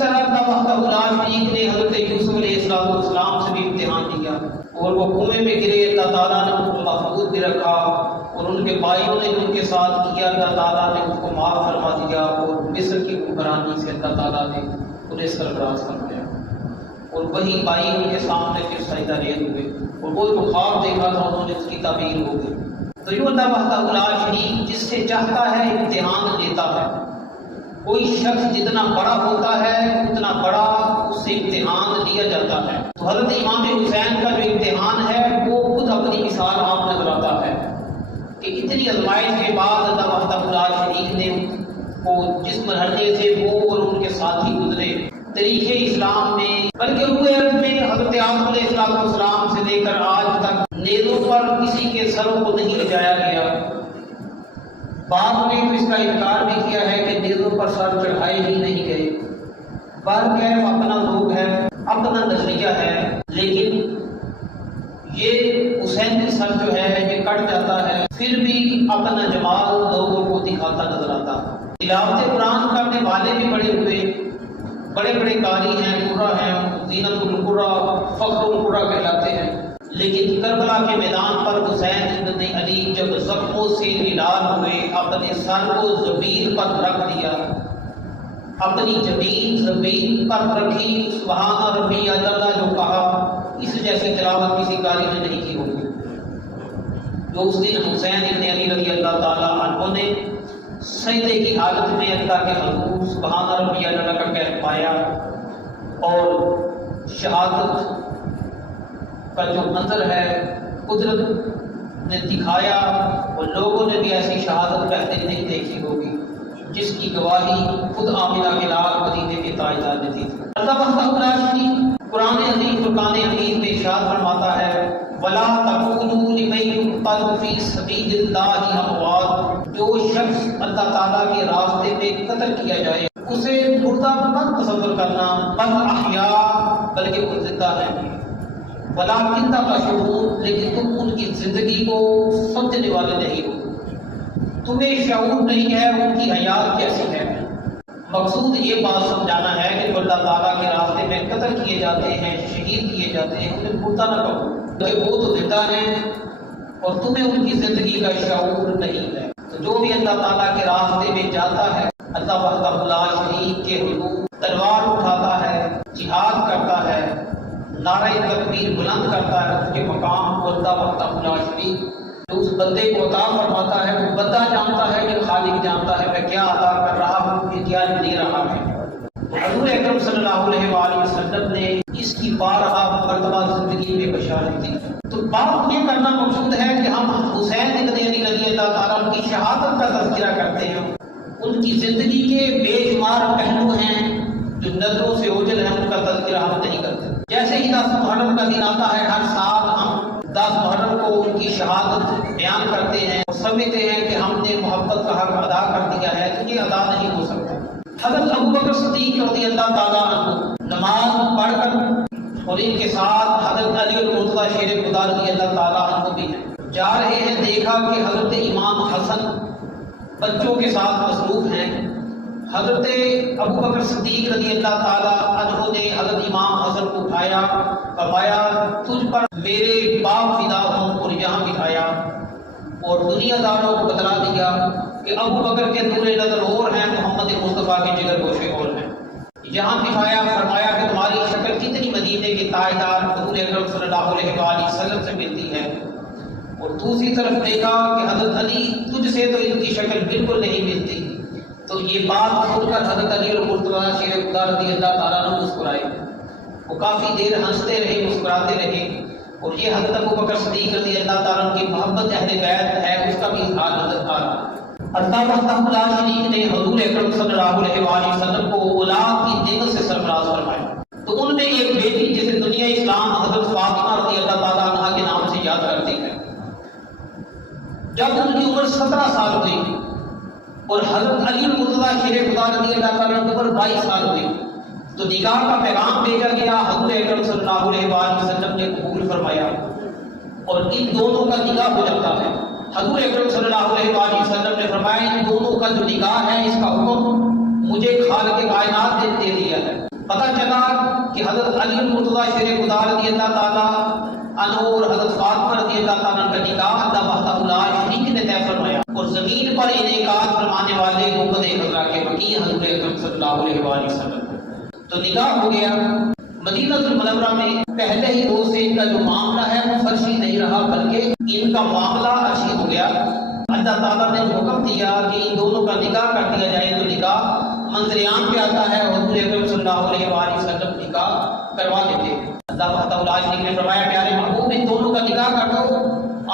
طرح کا وحدہ لا شریک نے حضرت یوسف علیہ السلام سے بھی امتحان لیا اور وہ کنویں میں گرے، اللہ تعالیٰ نے ان کو محفوظ بھی رکھا، اور ان کے بھائیوں نے جو ان کے ساتھ کیا اللہ تعالیٰ نے ان کو معاف فرما دیا، اور مصر کی حکمرانی سے اللہ تعالیٰ نے انہیں سرفراز فرمایا، اور وہی بھائی ان کے سامنے پھر سجدہ ریز ہوئے، اور وہ جو خواب دیکھا تھا انہوں نے اس کی تعبیر ہو گئی۔ تو یہ اللہ وحدہ لا شریک جس سے چاہتا ہے امتحان لیتا ہے۔ کوئی شخص جتنا بڑا ہوتا ہے اتنا بڑا اس سے امتحان لیا جاتا ہے۔ تو حضرت امام حسین کا جو امتحان ہے وہ خود اپنی مثال آپ نظر آتا ہے کہ اتنی آزمائش کے بعد اللہ وحدہ لا شریک نے وہ جس مرحلے سے وہ اور ان کے ساتھی گزرے طریقے اسلام میں، بلکہ روئے عرب میں حضرت آدم علیہ السلام سے لے کر آج تک نیزوں پر کسی کے سروں کو نہیں لجایا گیا۔ بعد میں تو اس کا انکار بھی کیا ہے کہ نیزوں پر سر چڑھائے ہی نہیں گئے۔ خیر وہ اپنا ذوق ہے، اپنا نظریہ ہے، لیکن یہ حسین کا سر جو ہے یہ کٹ جاتا ہے، پھر بھی اپنا جمال لوگوں کو دکھاتا نظر آتا۔ تلاوت قرآن کرنے والے بھی بڑے ہوئے، بڑے بڑے قاری ہیں، قرہ ہیں، زینت القرہ، فخر القرہ کہلاتے ہیں، لیکن کربلا کے میدان پر حسین ابن علی جب زخموں سے نڈال ہوئے اپنے سر کو زمین پر رکھ دیا، اپنی زمین زمین پر رکھی، سبحان ربی اعلی جو کہا، اس جیسی تلاوت کسی قاری نے نہیں کی ہوگی۔ جو اس دن حسین ابن علی رضی اللہ تعالیٰ عنہ نے سجدے کی حالت میں اللہ کے حضور سبحان ربی اعلی کا کہہ پایا، اور شہادت کا جو منظر ہے قدرت نے دکھایا، اور لوگوں نے بھی ایسی شہادت پہلے نہیں دیکھی ہوگی، جس کی گواہی خود آمنہ کے لال مدینے کے تاجدار نے دی تھی۔ اللہ وحدہ لا شریک قرآن عظیم فرقان حمید میں ارشاد فرماتا ہے وَلَا تَقُولُوا لِمَن يُقْتَلُ فِي سَبِيلِ اللَّهِ أَمْوَاتٌ، جو شخص اللہ تعالیٰ کے راستے میں قتل کیا جائے اسے مردہ مت تصور کرنا، بل احیاء، بلکہ وہ زندہ ہے۔ وَلَٰكِنَّ تَشْعُرُونَ، لیکن تم ان کی زندگی کو سمجھنے والے نہیں ہو، تمہیں شعور نہیں ہے ان کی حیات کیسی ہے۔ مقصود یہ بات سمجھانا ہے کہ جو اللہ تعالیٰ کے راستے میں قتل کیے جاتے ہیں، شہید کیے جاتے ہیں، انہیں مردہ نہ کہو، وہ تو زندہ ہیں اور تمہیں ان کی زندگی کا شعور نہیں ہے۔ تو جو بھی اللہ تعالیٰ کے راستے میں جاتا ہے اللہ وحدہ لا شریک کے حضور تلوار اٹھاتا ہے، جہاد کرتا ہے، نعرہ تکبیر بلند کرتا ہے، اس کے مقام کو اللہ وحدہ لا شریک جو اس بندے کو عطا فرماتا ہے، وہ بندہ جانتا ہے کہ خالق جانتا ہے میں کیا عطا کر رہا ہوں، یہ کیا دے رہا ہے۔ حضور اکرم صلی اللہ علیہ وآلہ وسلم نے اس کی بارہا مرتبہ زندگی میں بشارت دی۔ تو بات یہ کرنا مقصود ہے کہ ہم حسین ابن علی رضی اللہ تعالیٰ عنہ کی شہادت کا تذکرہ کرتے ہیں، ان کی زندگی کے بے شمار پہلو ہیں جو نظروں سے اوجھل ہیں، ان کا تذکرہ ہم نہیں کرتے۔ جیسے ہی 10 محرم کا دن آتا ہے ہر سال ہم 10 محرم کو ان کی شہادت بیان کرتے ہیں اور سمجھتے ہیں کہ ہم نے محبت کا حق ادا کر دیا ہے، تو یہ ادا نہیں ہو سکتا۔ حضرت ابوبکر صدیق رضی اللہ تعالیٰ عنہ نماز پڑھ کر اور ان کے ساتھ حضرت علی المرتضیٰ شیر خدا رضی اللہ تعالیٰ عنہ بھی ہیں، جا رہے ہیں، دیکھا کہ حضرت امام حسن بچوں کے ساتھ مصروف ہیں۔ حضرت ابوبکر صدیق رضی اللہ تعالیٰ عنہ نے حضرت امام حسن کو اٹھایا، فرمایا تجھ پر میرے باپ فدا ہوں، اور یہاں دکھایا اور دنیا داروں کو بتلا دیا کہ ابوبکر کے نور نظر اور ہیں، محمد مصطفیٰ کے جگر گوشے اور ہیں۔ یہاں دکھایا، فرمایا کہ تمہاری شکل کتنی مدینے کے تاجدار حضور اکرم صلی اللہ علیہ وآلہ وسلم سے ملتی ہے، اور دوسری طرف دیکھا کہ حضرت علی تجھ سے تو ان کی شکل بالکل نہیں ملتی۔ تو یہ بات سن کر حضرت علی المرتضیٰ شیر خدا رضی اللہ تعالیٰ عنہ مسکرائے، وہ کافی دیر ہنستے رہے، مسکراتے رہے، اور یہ حضرت ابوبکر صدیق رضی اللہ تعالیٰ عنہ کی محبت اہل بیت ہے اس کا بھی اظہار نظر آ رہا۔ اللہ وحدہ لا شریک نے حضور اکرم صلی اللہ علیہ وآلہ وسلم کو اولاد کی نعمت سے سرفراز فرمایا۔ تو ان میں ایک بیٹی جسے دنیا اسلام حضرت فاطمہ رضی اللہ تعالیٰ عنہ کے نام سے یاد کرتی ہے، جب ان کی عمر 17 سال ہوئی اور حضرت علی المرتضیٰ شیر خدا رضی اللہ تعالیٰ عنہ کی عمر 22 سال ہوئی، تو نکاح کا پیغام بھیجا گیا، حضور اکرم صلی اللہ علیہ وآلہ وسلم نے قبول فرمایا اور ان دونوں کا نکاح ہو جاتا ہے۔ حضور اکرم صلی اللہ علیہ وآلہ وسلم نے فرمایا ان دونوں کا جو نکاح ہے اس کا حکم مجھے خالق کائنات نے دے دیا ہے، مرتضیٰ شیر خدا رضی اللہ تعالیٰ عنہ اور حضرت فاطمہ رضی اللہ تعالیٰ کا نکاح اللہ وحدہ لا شریک نے طے فرمایا، اور زمین پر انعقاد فرمانے والے محمد خضرا کے وکیل حضور اکرم صلی اللہ علیہ وآلہ وسلم۔ تو نکاح ہو گیا۔ مدینہ المنورہ میں پہلے ہی روز سے ان کا جو معاملہ ہے وہ فرضی نہیں رہا، بلکہ ان کا معاملہ عرشی ہو گیا۔ اللہ تعالیٰ نے حکم دیا کہ ان دونوں کا نکاح کر دیا جائے، تو نکاح منظر عام پہ آتا ہے، حضور اکرم صلی اللہ علیہ وآلہ وسلم نکاح کروا دیتے ہیں۔ اللہ وحدہ لا شریک نے فرمایا پیارے محبوب ان دونوں کا نکاح کر دو۔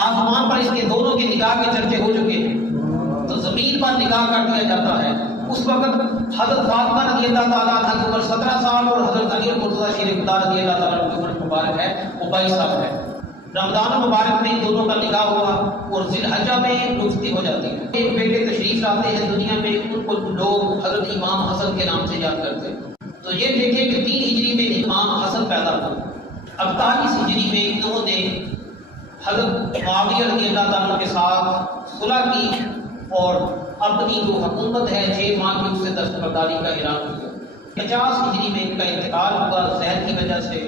آسمان پر اس کے دونوں کے نکاح کے چرچے ہو چکے ہیں، تو زمین پر نکاح کر دیا جاتا ہے۔ اس وقت حضرت فاطمہ رضی اللہ تعالیٰ عنہ کی عمر 17 سال اور حضرت علی مرتضیٰ شیر خدا رضی اللہ تعالیٰ عنہ کی عمر مبارک ہے وہ 22 سال ہے۔ رمضان مبارک میں ان دونوں کا نکاح ہوا اور ذی الحجہ میں رخصتی ہو جاتی ہے۔ ایک بیٹے تشریف لاتے ہیں دنیا میں، ان کو لوگ حضرت امام حسن کے نام سے یاد کرتے ہیں۔ تو یہ دیکھیں کہ 3 ہجری میں امام حسن پیدا ہوا، 48 ہجری میں انہوں نے حضرت معاویہ رضی اللہ تعالیٰ کے ساتھ صلح کی اور اپنی جو حکومت ہے 6 ماہ کی اس سے دستبرداری کا اعلان کیا۔ 50 ہجری میں ان کا انتقال ہوا زہر کی وجہ سے،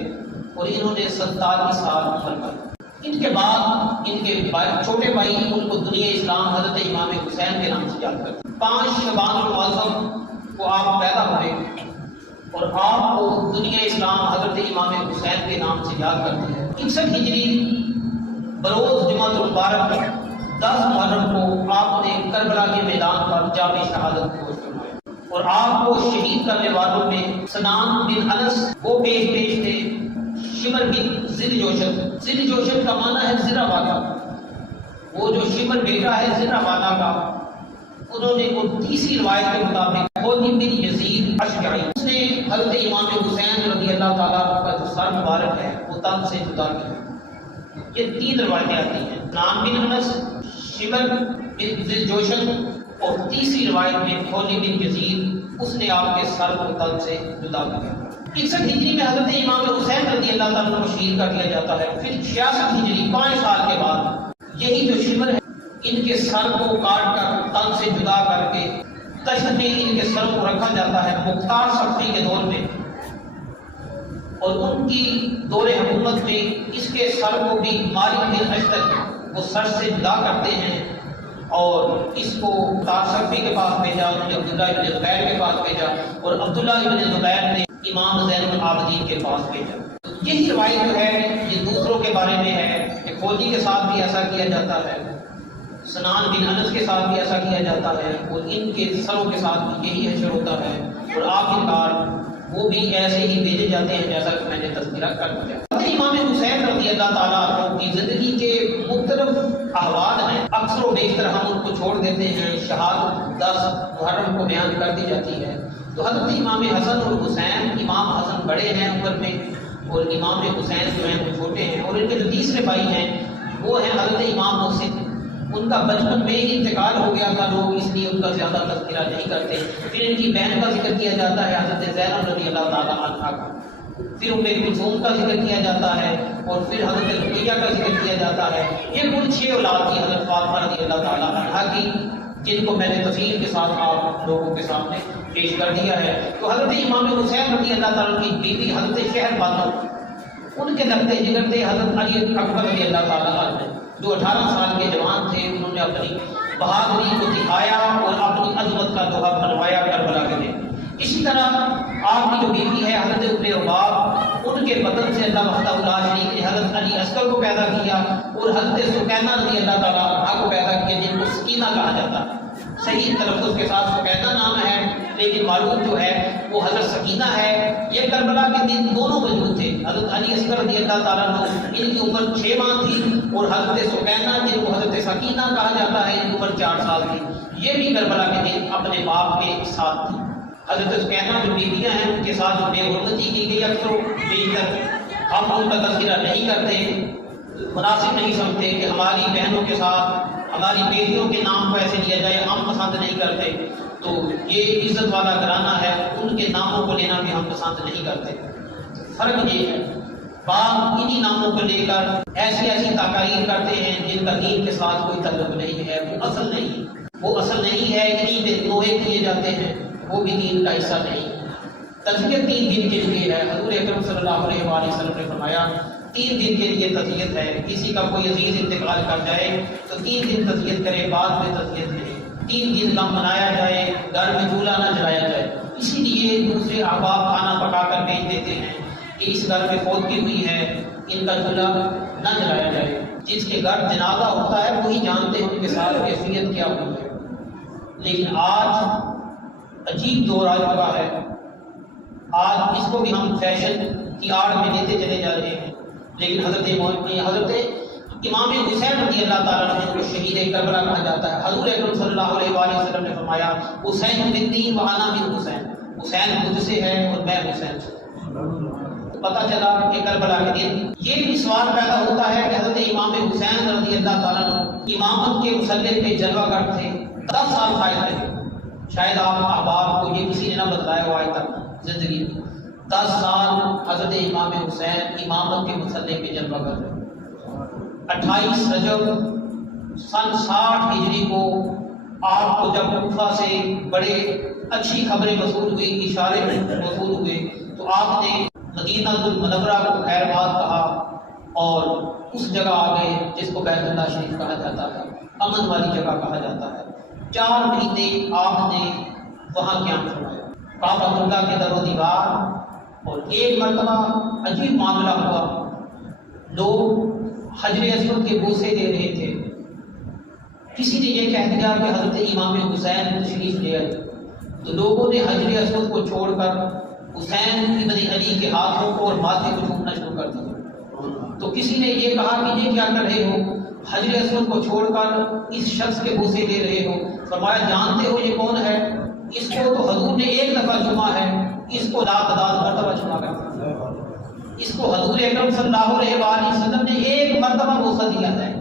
اور انہوں نے 47 سال عمر پائی۔ ان کے بعد ان کے چھوٹے بھائی ان کو دنیا اسلام حضرت امام حسین کے نام سے یاد کرتے ہیں۔ 5 شعبان المعظم کو آپ پیدا ہوئے اور آپ کو دنیا اسلام حضرت امام حسین کے نام سے یاد کرتے ہیں۔ 61 ہجری بروز جمعہ المبارک 10 محرم کو آپ نے کربلا کے میدان پر جامع شہادت کو فرمایا، اور آپ کو شہید کرنے والوں میں سنان بن انس وہ پیش تھے، شمر بن ذل جوشن کا معنی ہے زرہ والا، وہ جو شمر بیٹا ہے زرہ والا کا، انہوں نے وہ تیسری روایت کے مطابق خولد بن یزید اشجعی، اس نے حضرت امام حسین رضی اللہ تعالیٰ کا جو سر مبارک ہے وہ تن سے جدا کیا۔ یہ 3 روایتیں آتی ہیں، سنان بن انس، شمر بن ذل جوشن، اور تیسری روایت میں خولد بن یزید، اس نے آپ کے سر کو تن سے جدا کیا۔ 61 ہجری میں حضرت امام حسین رضی اللہ تعالیٰ کو شہید کر دیا جاتا ہے۔ پھر 66 ہجری 5 سال کے بعد یہی جو شمر ہے ان کے سر کو کاٹ کر تن سے جدا کر کے تشت میں ان کے سر کو رکھا جاتا ہے مختار صفوی کے دور میں، اور ان کی دور حکومت میں اس کے سر کو بھی مالک بن اشتر وہ سر سے جدا کرتے ہیں، اور اس کو مختار صفوی کے پاس بھیجا، انہوں نے عبداللہ ابن زبیر کے پاس بھیجا، اور عبداللہ ابن زبیر نے امام زین العابدین کے پاس بھیجا۔ یہی روایت جو ہے یہ دوسروں کے بارے میں ہے کہ فوجی کے ساتھ بھی ایسا کیا جاتا ہے، سنان بن انس کے ساتھ بھی ایسا کیا جاتا ہے، اور ان کے سروں کے ساتھ بھی یہی حشر ہوتا ہے، اور آخرکار وہ بھی ایسے ہی بھیجے جاتے ہیں جیسا کہ میں نے تذکرہ کر دیا۔ امام حسین رضی اللہ تعالیٰ عنہ کی زندگی کے مختلف احوال ہیں، اکثر و بیشتر ہم ان کو چھوڑ دیتے ہیں، شہادت 10 محرم کو بیان کر دی جاتی ہے۔ تو حضرت امام حسن اور حسین، امام حسن بڑے ہیں عمر میں اور امام حسین جو ہیں وہ چھوٹے ہیں، اور ان کے جو تیسرے بھائی ہیں وہ ہیں حضرت امام محسن، ان کا بچپن میں ہی انتقال ہو گیا تھا، لوگ اس لیے ان کا زیادہ تذکرہ نہیں کرتے۔ پھر ان کی بہن کا ذکر کیا جاتا ہے حضرت زینب رضی اللہ تعالیٰ عنہا کا، پھر ام کلثوم کا ذکر کیا جاتا ہے، اور پھر حضرت رقیہ کا ذکر کیا جاتا ہے۔ یہ کل 6 اولاد کی حضرت فاطمہ رضی اللہ تعالیٰ عنہا کی، جن کو میں نے تفصیل کے ساتھ آپ لوگوں کے سامنے پیش کر دیا ہے۔ تو حضرت امام حسین رضی اللہ تعالیٰ کی بیوی حضرت شہر بانو، ان کے لگتے جگر تھے حضرت علی اکبر رضی اللہ تعالیٰ عنہ، جو 18 سال کے جوان تھے، انہوں نے اپنی بہادری کو دکھایا اور اپنی عظمت کا دوہا بنوایا کربلا کے لیے۔ اسی طرح آپ کی جو بیوی ہے حضرت ام رباب، ان کے بدن سے اللہ وحدہ لا شریک نے حضرت علی اصغر کو پیدا کیا، اور حضرت سکینہ رضی اللہ تعالیٰ عنہا کو پیدا کیا، جن کو سکینہ کہا جاتا ہے۔ صحیح تلفظ کے ساتھ سکینہ نام ہے، لیکن معلوم جو ہے وہ حضرت سکینہ ہے۔ یہ کربلا کے دن دونوں موجود تھے، حضرت علی اصغر رضی اللہ تعالیٰ عنہ، ان کی عمر 6 ماہ تھی، اور حضرت سکینہ جن کو حضرت سکینہ کہا جاتا ہے، ان کی عمر 4 سال تھی۔ یہ بھی کربلا کے دن اپنے باپ کے ساتھ تھی۔ حضرت سکینہ جو بیویاں ہیں ان کے ساتھ جو بے حرمتی کی گئی، اکثر بیشتر ہم ان کا تذکرہ نہیں کرتے، مناسب نہیں سمجھتے کہ ہماری بہنوں کے ساتھ ہماری بیٹیوں کے نام کو ایسے لیا جائے، ہم پسند نہیں کرتے۔ تو یہ عزت والا گھرانہ ہے، ان کے ناموں کو لینا بھی ہم پسند نہیں کرتے۔ فرق یہ ہے، بعض انہی ناموں کو لے کر ایسی تقاریر کرتے ہیں جن کا دین کے ساتھ کوئی تعلق نہیں ہے، وہ اصل نہیں ہے، انہی پہ نوحے کیے جاتے ہیں، وہ بھی دین کا حصہ نہیں۔ تزکیت 3 دن کے لیے ہے. حضور اکرم صلی اللہ علیہ وآلہ وسلم نے فرمایا 3 دن کے لیے تزکیت ہے. کسی کا کوئی عزیز انتقال کر جائے تو 3 دن تزکیت کرے، بعد میں تزکیت کرے. 3 دن غم منایا جائے، گھر میں چولہا نہ جلایا جائے. اسی لیے دوسرے احباب کھانا پکا کر بھیج دیتے ہیں کہ اس گھر میں فوتگی ہوئی ہے، ان کا چولہا نہ جلایا جائے. جس کے گھر جنازہ ہوتا ہے وہی جانتے ہیں ان کے ساتھ کیفیت کیا ہوئی ہے. لیکن آج عجیب دور آ چکا ہے. آج اس کو بھی ہم فیشن کی آڑ میں لیتے چلے جا رہے ہیں. لیکن حضرت امام حسین رضی اللہ تعالیٰ عنہ کو شہید کربلا کہا جاتا ہے. حضور اکرم صلی اللہ علیہ وآلہ وسلم نے فرمایا حسین منی و انا من حسین، حسین مجھ سے ہے اور میں حسین سے. پتہ چلا کہ کربلا کے دن یہ بھی سوال پیدا ہوتا ہے کہ حضرت امام حسین رضی اللہ تعالیٰ عنہ امامت کے مسلح پہ جلوہ گر تھے، 10 سال قائد رہے. شاید آپ احباب کو یہ کسی نے نہ بتلایا ہو آج تک زندگی میں. 10 سال حضرت امام حسین امامت کے مسلح پہ جلوہ گر رہے. 28 رجب سن 60 ہجری کو آپ کو جب کوفہ سے بڑے اچھی خبریں وصول ہوئی، اشارے وصول ہوئے، تو آپ نے مدینہ المنورہ کو خیر بات کہا اور اس جگہ آ گئے جس کو بیت اللہ شریف کہا جاتا ہے، امن والی جگہ کہا جاتا ہے. 4 مہینے آپ نے وہاں قیام فرمایا کعبۃ اللہ کے در و دیوار. اور ایک مرتبہ عجیب معاملہ ہوا، لوگ حجر اسود کے بوسے دے رہے تھے. کسی نے یہ کہہ دیا کہ حضرت امام حسین تشریف لے آئے، تو لوگوں نے حجر اسود کو چھوڑ کر حسین ابن علی کے ہاتھوں کو اور ماتھے کو چھونا شروع کر دیا. تو کسی نے یہ کہا کہ یہ کیا کر رہے ہو، حجر اسود کو چھوڑ کر اس شخص کے بوسے دے رہے ہو. فرمایا جانتے ہو یہ کون ہے؟ اس کو تو حضور نے 1 دفعہ چوما ہے، اس کو لاتعداد مرتبہ چوما کرتا. اس کو حضور اکرم صلی اللہ علیہ وآلہ وسلم نے 1 مرتبہ بوسہ دیا ہے،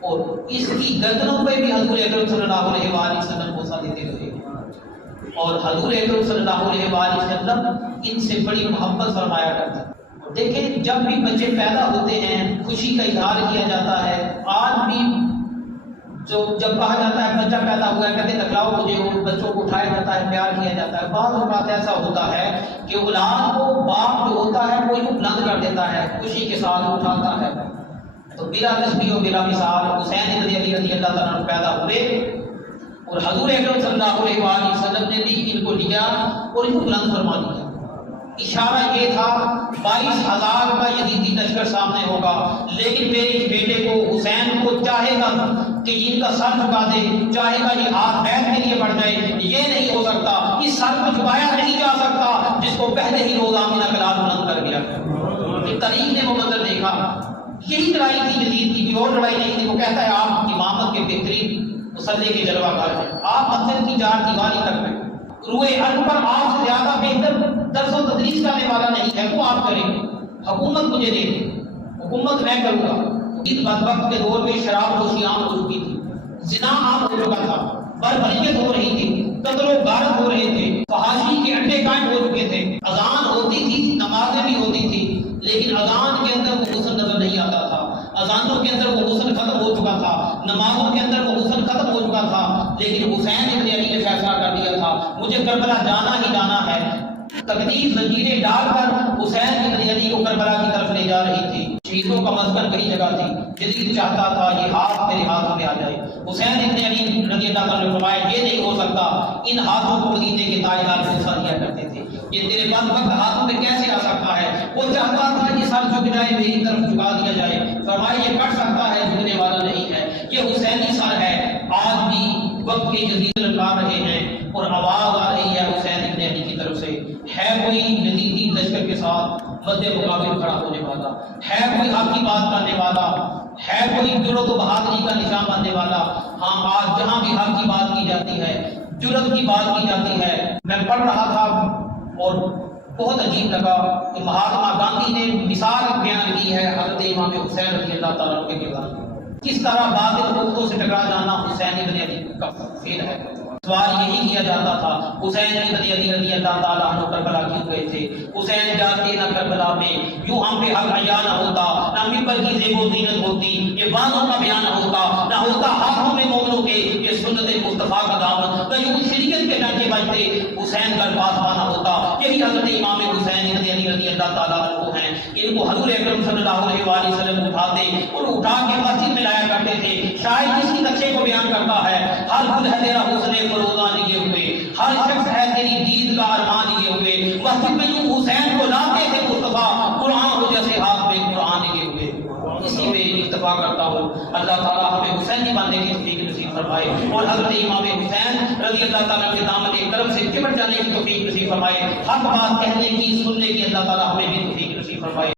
اور اس کی گردنوں پہ بھی حضور اکرم صلی اللہ علیہ وآلہ وسلم بوسہ دیتے رہے. اور حضور اکرم صلی اللہ علیہ وآلہ وسلم ان سے بڑی محبت فرمایا کرتے. دیکھیں جب بھی بچے پیدا ہوتے ہیں خوشی کا اظہار کیا جاتا ہے. آج بھی جب کہا جاتا ہے بچہ پیدا ہوا ہے کہتے دکھلاؤ مجھے، اور بچوں کو اٹھایا جاتا ہے، پیار کیا جاتا ہے. بعض اوقات ایسا ہوتا ہے کہ اولاد کو باپ جو ہوتا ہے وہ یوں بلند کر دیتا ہے، خوشی کے ساتھ اٹھاتا ہے. تو بلا تشبیہ و بلا مثال حسین ابن علی رضی اللہ تعالیٰ عنہ پیدا ہوئے، اور حضور اکرم صلی اللہ علیہ وآلہ وسلم نے بھی ان کو لیا اور ان کو بلند فرما دیا. اشارہ یہ تھا 22,000 کا یزیدی لشکر سامنے ہوگا، لیکن میرے اس بیٹے کو حسین کو چاہے گا کہ ان کا سر جھکا دے، چاہے گا یہ ہاتھ بیت کے لیے بڑھ جائے. یہ نہیں ہو سکتا، اس سر کو جھکایا نہیں جا سکتا جس کو پہلے ہی روز آمینہ کلال بلند کر دیا. تاریخ نے وہ منظر دیکھا. یہی لڑائی تھی یزید کی، کوئی اور لڑائی نہیں تھی. وہ کہتا ہے آپ امامت کے بہترین مسلح کے جلوہ گر ہیں، آپ مسجد کی 4 دیواری تک میں روئے ارض پر آپ سے زیادہ بہتر درس و تدریس کرنے والا نہیں ہے، وہ آپ کریں گے. حکومت مجھے دے دیں، حکومت میں کروں گا. اس بدبخت کے دور میں شراب نوشی عام ہو چکی تھی، زنا عام ہو چکا تھا، بربریت ہو رہی تھی، قتل و غارت ہو رہے تھے، فحاشی کے اڈے قائم ہو چکے تھے. اذان ہوتی تھی، نمازیں بھی ہوتی تھی، لیکن اذان کے اندر وہ حسن نظر نہیں آتا تھا. اذانوں کے اندر وہ حسن ختم ہو چکا تھا، نمازوں کے اندر وہ حسن ختم ہو چکا تھا. لیکن حسین ابن علی نے فیصلہ کر دیا تھا مجھے کربلا جانا ہی جانا ہے. تقدیر زنجیریں ڈال کر حسین ابن علی کو کربلا کی طرف لے جا رہی تھی. شہیدوں کا مسکن وہی جگہ تھی. یزید چاہتا تھا یہ ہاتھ میرے ہاتھوں میں آ جائے. حسین ابن علی رضی اللہ عنہ نے فرمایا یہ نہیں ہو سکتا، ان ہاتھوں کو مدینے کے تاجدار بوسہ دیا کرتے تھے، یہ تیرے بدبخت ہاتھوں میں کیسے آ سکتا ہے؟ وہ چاہتا تھا یہ سر جھک جائے، میری طرف جھکا دیا جائے. فرمایا یہ کٹ سکتا ہے، جھکنے والا نہیں ہے، یہ حسینی سر ہے. آج بھی وقت کے جدید لگا رہے ہیں اور آواز آ رہی ہے حسین ابن علی کی طرف سے. ہے کوئی جدیدی لشکر کے ساتھ مد مقابل کھڑا ہونے والا؟ ہے کوئی حق کی بات کرنے والا؟ ہے کوئی جرأت و بہادری کا نشان بننے والا؟ ہاں آج جہاں بھی حق کی بات کی جاتی ہے، جرأت کی بات کی جاتی ہے. میں پڑھ رہا تھا اور بہت عجیب لگا کہ مہاتما گاندھی نے مثال بیان کی ہے حضرت امام حسین رضی اللہ تعالیٰ عنہ کے کردار میں. کس طرح باطل قوتوں سے ٹکرا جانا حسین ابن علی کا فعل ہے. سوال یہی کیا جاتا تھا. حسین بن علی رضی اللہ تعالیٰ عنہ کربلا کیوں گئے تھے؟ حسین جاتے نہ کربلا میں، یوں ہم پہ حق عیاں نہ ہوتا، نہ ممبر کی زیب و زینت ہوتی، یہ بانوں کا بیان ہوتا، نہ ہوتا ہاتھوں میں مومنوں کے یہ سنت مصطفیٰ کا دامن، نہ یوں شریعت کے ڈنکے بجتے حسین کا پاسبانہ ہوتا. یہی حضرت امام حسین بن علی رضی اللہ تعالیٰ عنہ ہیں. ان کو حضور اکرم صلی اللہ علیہ وآلہ وسلم اٹھاتے اور اٹھا کے مسجد میں لایا کرتے تھے. شاید اسی نقشے کو بیان کرتا ہے، ہر خود ہے تیرا حسن فروزہ لیے ہوئے، ہر شخص ہے تیری دید کا ارمان لیے ہوئے. مسجد میں یوں حسین کو لاتے تھے مصطفیٰ، قرآن ہو جیسے ہاتھ میں قرآن لیے ہوئے. اسی میں اتفاق کرتا ہوں اللہ تعالیٰ ہمیں حسینی بننے کی توفیق نصیب فرمائے اور حضرت امام حسین رضی اللہ تعالیٰ کے دامن کرم سے چمٹ جانے کی توفیق نصیب فرمائے. حق بات کہنے کی، سننے کی اللہ تعالیٰ ہمیں بھی توفیق نصیب فرمائے.